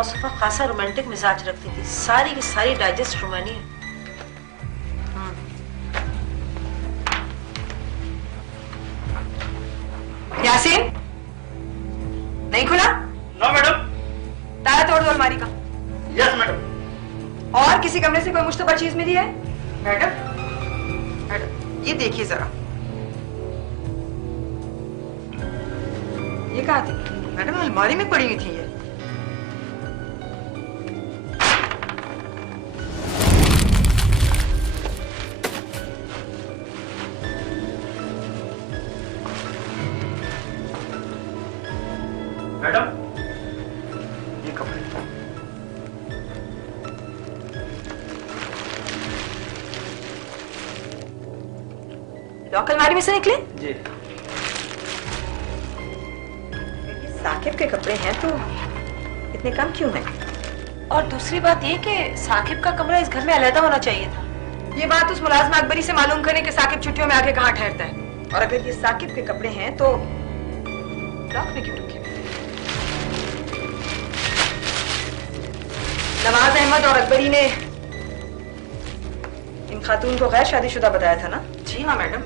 मौसूफा खासा रोमांटिक मिजाज रखती थी, सारी की सारी डाइजेस्ट रोमानी है। यासीन, नहीं खुला? No madam. ताला तोड़ दो अलमारी का। Yes madam. और किसी कमरे से कोई मुश्तबा चीज मिली है? मैडम, मैडम ये देखिए जरा। ये कहाँ थी? मैडम अलमारी में पड़ी हुई थी ये। मैडम ये कपड़े। लॉक अलमारी में से निकले? जी। साकिब के कपड़े हैं तो इतने कम क्यों हैं? और दूसरी बात ये कि साकिब का कमरा इस घर में अलग होना चाहिए था। ये बात उस मुलाजिम अकबरी से मालूम करें कि साकिब छुट्टियों में आके कहाँ ठहरता है, और अगर ये साकिब के कपड़े हैं तो लॉक में क्यों रखे? नवाज अहमद और अकबरी ने इन खातून को गैर शादीशुदा बताया था ना? जी हाँ मैडम।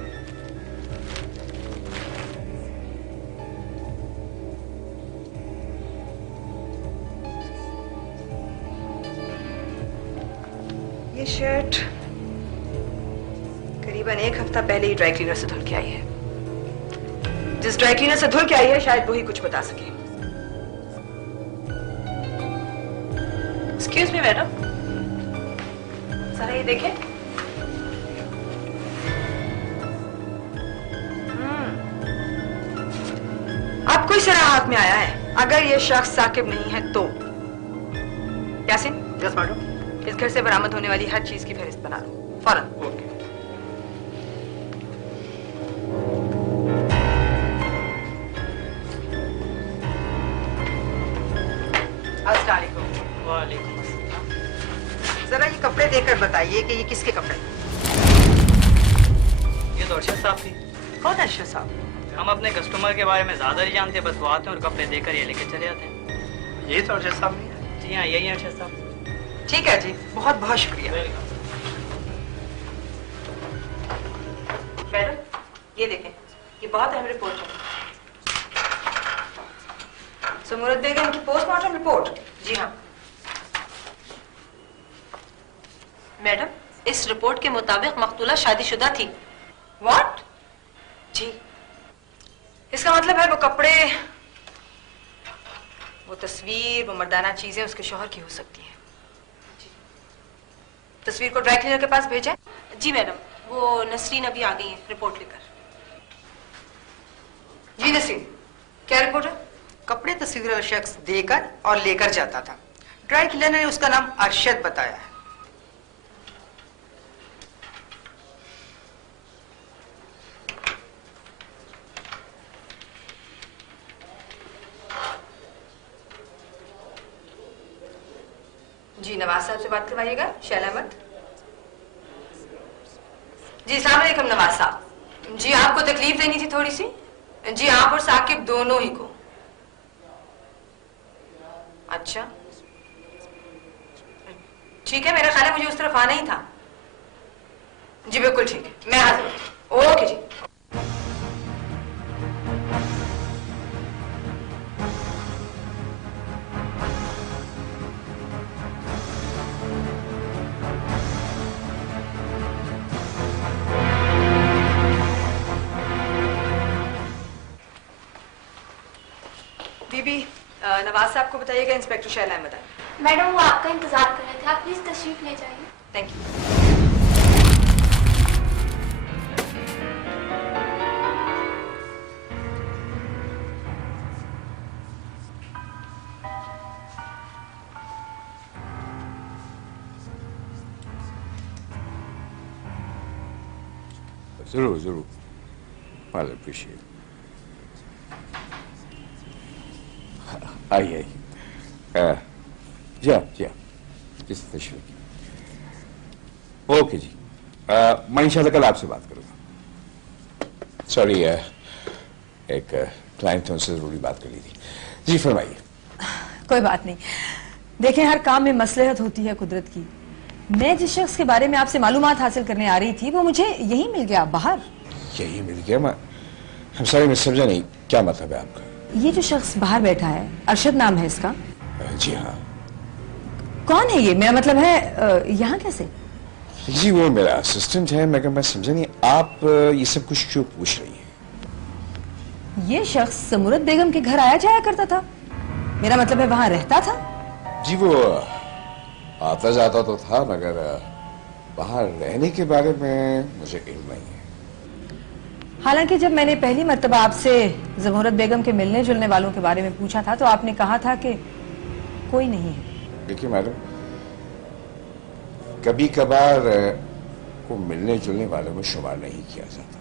ये शर्ट करीबन 1 हफ्ता पहले ही ड्राई क्लीनर से धुल के आई है। जिस ड्राई क्लीनर से धुल के आई है शायद वही कुछ बता सके। एक्सक्यूज मी मैडम, जरा ये देखें। अब कोई सिरा हाथ में आया है। अगर ये शख्स साकिब नहीं है तो यासीन, यस मैडम। इस घर से बरामद होने वाली हर चीज की फहरिस्त बना लो फौरन। ओके। अस्सलाम वालेकुम। वालेकुम अस्सलाम। जरा ये कपड़े देखकर बताइए कि ये किसके कपड़े? ये तो अर्शद साहब थी। कौन है अर्शद साहब? हम अपने कस्टमर के बारे में ज्यादा नहीं जानते, बस वो आते हैं और कपड़े देकर ये लेके चले जाते हैं। यही तो अर्शद साहब नहीं है? जी हाँ, यही है अर्शद साहब। ठीक है जी, बहुत बहुत शुक्रिया। मैडम ये देखें, ये बहुत अहम रिपोर्ट है। सुमूरत बेगम की पोस्टमार्टम रिपोर्ट। जी हाँ मैडम, इस रिपोर्ट के मुताबिक मकतूला शादीशुदा थी। व्हाट? जी, इसका मतलब है वो कपड़े, वो तस्वीर, वो मर्दाना चीजें उसके शौहर की हो सकती हैं। तस्वीर को ड्राई क्लीनर के पास भेजें। जी मैडम, वो नसरीन अभी आ गई है रिपोर्ट लेकर। जी नसरीन, क्या रिपोर्ट है? कपड़े तस्वीर वाला शख्स देकर और लेकर जाता था। ड्राई क्लीनर ने उसका नाम अरशद बताया है। जी नवाज साहब से बात करवाइएगा। शैला अहमद। जी अस्सलाम वालेकुम नवाज साहब। जी आपको तकलीफ देनी थी थोड़ी सी। जी आप और साकिब दोनों ही को। अच्छा ठीक है, मेरा ख्याल है मुझे उस तरफ आना ही था। जी बिल्कुल ठीक है, मैं हाजिर हूं। ओके जी। बीबी नवाज साहब को बताइएगा इंस्पेक्टर शैला अहमद आए। मैडम वो आपका इंतजार कर रहे थे, आप प्लीज तशरीफ ले जाइए। Thank you. जरूर जरूर, आई अप्रिशिएट। आइए आइए। जी हाँ जी हाँ, इस तशरीफ। ओके जी, मैं इंशाल्लाह कल आपसे बात करूंगा। सॉरी, एक क्लाइंट थे, उनसे जरूरी बात कर ली थी। जी फरमाइए। कोई बात नहीं। देखें, हर काम में मसलहत होती है कुदरत की। मैं जिस शख्स के बारे में आपसे मालूमात हासिल करने आ रही थी वो मुझे यही मिल गया बाहर। यही मिल गया? I'm sorry, मैं समझा नहीं, क्या मतलब है आपका? ये जो शख्स बाहर बैठा है, अरशद नाम है इसका। जी हाँ। कौन है ये? मेरा मतलब है यहाँ कैसे? जी वो मेरा असिस्टेंट है, मगर मैं समझा नहीं आप ये सब कुछ क्यों पूछ रही हैं? ये शख्स जमुरत बेगम के घर आया जाया करता था, मेरा मतलब है वहां रहता था। जी वो आता जाता तो था, मगर बाहर रहने के बारे में मुझे इल्म नहीं है। हालांकि जब मैंने पहली मर्तबा आपसे जमुरत बेगम के मिलने जुलने वालों के बारे में पूछा था तो आपने कहा था कि कोई नहीं है। देखिए मैडम, कभी कभार को मिलने जुलने वालों में शुमार नहीं किया जाता।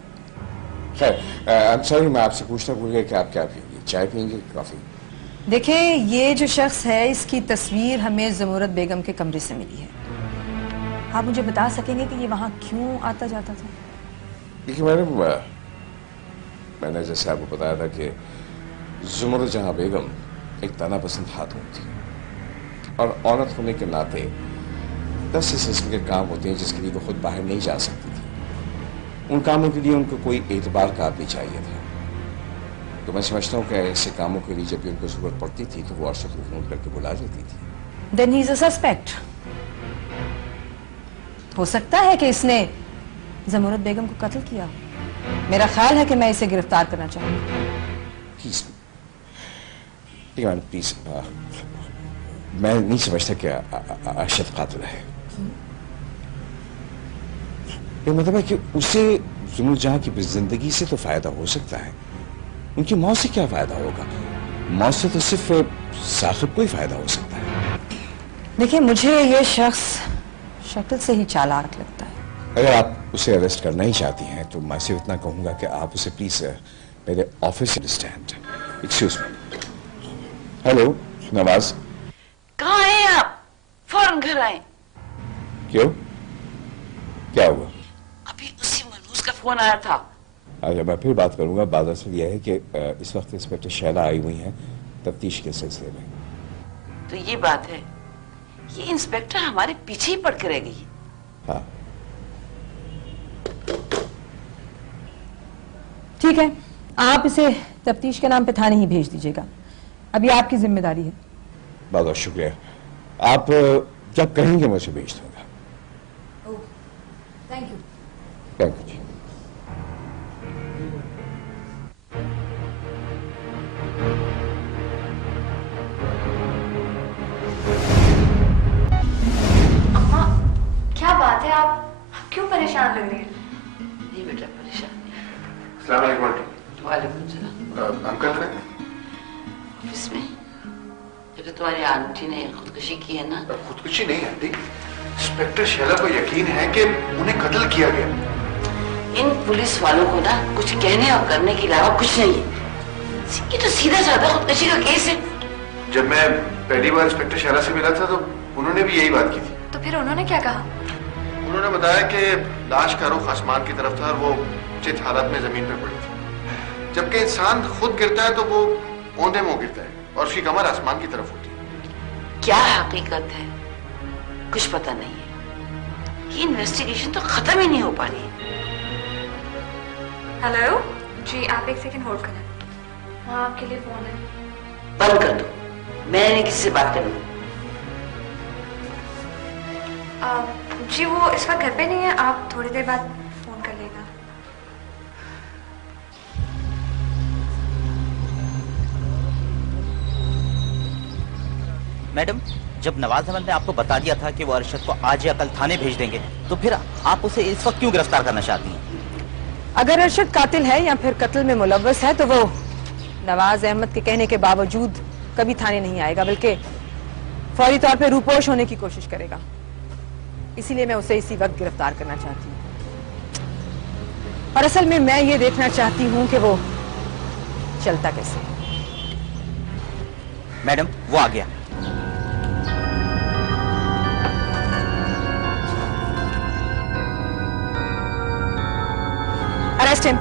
खैर, आई एम सॉरी, मैं आपसे पूछना भूल गया कि आप क्या पिएंगे, चाय पिएंगे, कॉफी? देखिए, ये जो शख्स है इसकी तस्वीर हमें जमुरत बेगम के कमरे से मिली है। आप मुझे बता सकेंगे कि ये वहां क्यों आता जाता था? देखिए मैडम, मैंने जैसे आपको बताया था कि जुमरत जहां बेगम एक तना पसंद खातून थी और औरत होने के नाते 10 इस किस्म के काम होते हैं जिसके लिए वो खुद बाहर नहीं जा सकती थी। उन कामों के लिए उनको कोई एतबार का आदमी चाहिए था। तो मैं समझता हूँ कि ऐसे कामों के लिए जब भी उनको जरूरत पड़ती थी तो वो अरशद को फोन करके बुला लेती थी। Then he's a suspect. हो सकता है कि इसने जमुरत बेगम को कत्ल किया। मेरा ख्याल है कि मैं इसे गिरफ्तार करना चाहूंगी। प्लीज मैडम, प्लीज, मैं नहीं समझता कि अरशद कातिल है। ये मतलब है कि उसे जुनून जहां की जिंदगी से तो फायदा हो सकता है, उनकी मौत से क्या फायदा होगा? मौत से तो सिर्फ साकिब को ही फायदा हो सकता है। देखिए, मुझे ये शख्स शक्ल से ही चालाक लगता है। अगर आप उसे अरेस्ट करना ही चाहती हैं तो मैं सिर्फ इतना कहूंगा कि आप उसे प्लीज मेरे ऑफिस से stand. Excuse me. Hello Nawaz, कहाँ हैं आप? फौरन घर आए। क्यों, क्या हुआ? अभी उसी मनहूस का फोन आया था। अच्छा, मैं फिर बात करूंगा। बात असल यह है कि इस वक्त इंस्पेक्टर शैला आई हुई हैं तफ्तीश के सिलसिले में। तो ये बात है, ये इंस्पेक्टर हमारे पीछे ही पड़ के रह गई। हाँ ठीक है, आप इसे तफ्तीश के नाम पे थाने ही भेज दीजिएगा। अभी आपकी जिम्मेदारी है। बहुत बहुत शुक्रिया। आप जब कहेंगे मुझे भेज दूंगा। Thank you. थैंक यू जी। अम्मा, क्या बात है? आप क्यों परेशान लग रही हैं? नहीं बेटा, परेशान नहीं। अस्सलाम वालेकुम आंटी। वालेकुम सलाम। अंकल थे? ऑफिस में जब तुम्हारी आंटी ने खुदकुशी की है ना। खुदकुशी नहीं आंटी, इंस्पेक्टर शैला को यकीन है कि उन्हें कत्ल किया गया। इन पुलिस वालों को ना कुछ कहने और करने के अलावा कुछ नहीं है। ये तो सीधा साधा खुदकुशी का केस है। जब मैं पहली बार इंस्पेक्टर शैला से मिला था तो उन्होंने भी यही बात की थी। तो फिर उन्होंने क्या कहा? उन्होंने बताया कि लाश का रुख आसमान की तरफ था और वो चित हालत में जमीन पर पड़ी थी। जबकि इंसान खुद गिरता है तो वो औंधे मुंह गिरता है और उसकी कमर आसमान की तरफ होती है। क्या हकीकत है कुछ पता नहीं है। ये इन्वेस्टिगेशन तो खत्म ही नहीं हो पा रही। हेलो जी, आप एक सेकंड होल्ड करें। हाँ, आपके लिए फोन है। बंद कर दो, मैंने किसी से बात करनी। जी वो इस वक्त घर पे नहीं है, आप थोड़ी देर बाद फोन कर लेना। मैडम, जब नवाज अहमद ने आपको बता दिया था कि वो अरशद को आज या कल थाने भेज देंगे, तो फिर आप उसे इस वक्त क्यों गिरफ्तार करना चाहती हैं? अगर अरशद कातिल है या फिर कत्ल में मुलव्वस है तो वो नवाज अहमद के कहने के बावजूद कभी थाने नहीं आएगा, बल्कि फौरी तौर पे रूपोश होने की कोशिश करेगा। इसीलिए मैं उसे इसी वक्त गिरफ्तार करना चाहती हूँ। और असल में मैं ये देखना चाहती हूँ कि वो चलता कैसे। मैडम, वो आ गया। Arrest him.